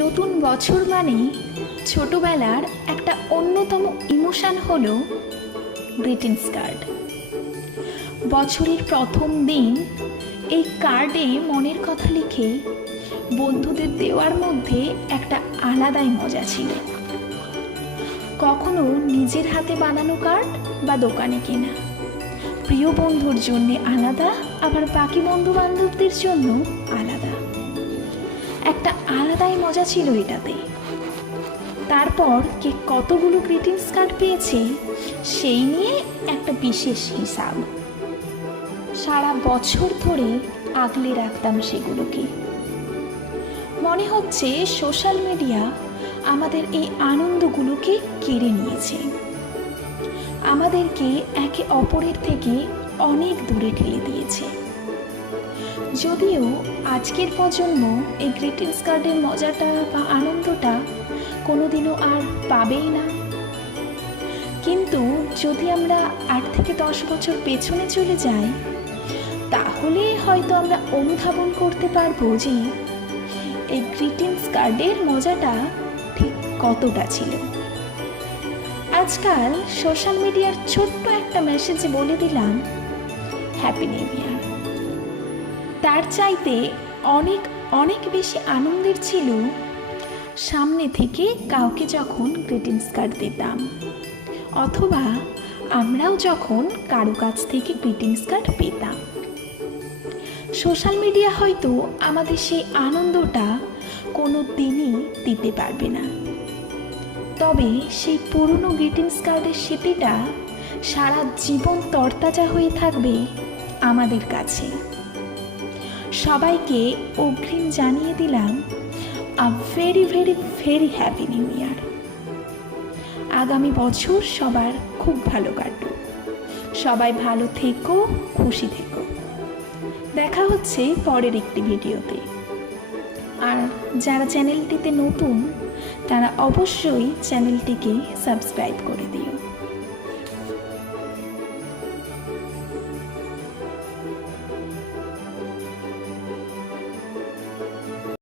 নতুন বছর মানে ছোটবেলার একটা অন্যতম ইমোশান হলো গ্রিটিংস কার্ড। বছরের প্রথম দিন এই কার্ডে মনের কথা লিখে বন্ধুদের দেওয়ার মধ্যে একটা আলাদাই মজা ছিল। কখনো নিজের হাতে বানানো কার্ড বা দোকানে কেনা। প্রিয় বন্ধুর জন্যে আলাদা, আবার বাকি বন্ধু বান্ধবদের জন্য আলাদা। একটা আলাদাই মজা ছিল এটাতে। তারপর কে কতগুলো গ্রিটিংস কার্ড পেয়েছে, সেই নিয়ে একটা বিশেষ হিসাব। সারা বছর ধরে আগলে রাখতাম সেগুলোকে। মনে হচ্ছে সোশ্যাল মিডিয়া আমাদের এই আনন্দগুলোকে কেড়ে নিয়েছে। আমাদেরকে একে অপরের থেকে অনেক দূরে ঠেলে দিয়েছে। যদিও আজকের প্রজন্ম এই গ্রিটিংস কার্ডের মজাটা বা আনন্দটা কোনোদিনও আর পাবেই না। কিন্তু যদি আমরা আট থেকে দশ বছর পেছনে চলে যাই, তাহলে হয়তো আমরা অনুধাবন করতে পারব যে এই গ্রিটিংস কার্ডের মজাটা ঠিক কতটা ছিল। আজকাল সোশ্যাল মিডিয়ার ছোট্ট একটা মেসেজে বলে দিলাম হ্যাপি নিউ ইয়ার তার চাইতে অনেক অনেক বেশি আনন্দের ছিল সামনে থেকে কাউকে যখন গ্রিটিংস কার্ড দিতাম। অথবা আমরাও যখন কারও কাছ থেকে গ্রিটিংস কার্ড পেতাম। সোশ্যাল মিডিয়া হয়তো আমাদের সেই আনন্দটা কোনো দিনই দিতে পারবে না। তবে সেই পুরনো গ্রিটিংস কার্ডের স্মৃতিটা সারা জীবন তরতাজা হয়ে থাকবে আমাদের কাছে। সবাইকে অগ্রিম জানিয়ে দিলাম a very very very happy new year আগামী বছর সবার খুব ভালো কাটুক। সবাই ভালো থেকো, খুশি থেকো। দেখা হচ্ছে পরের একটি ভিডিওতে। আর যারা চ্যানেলটিতে নতুন, তারা অবশ্যই চ্যানেলটিকে সাবস্ক্রাইব করে দিও।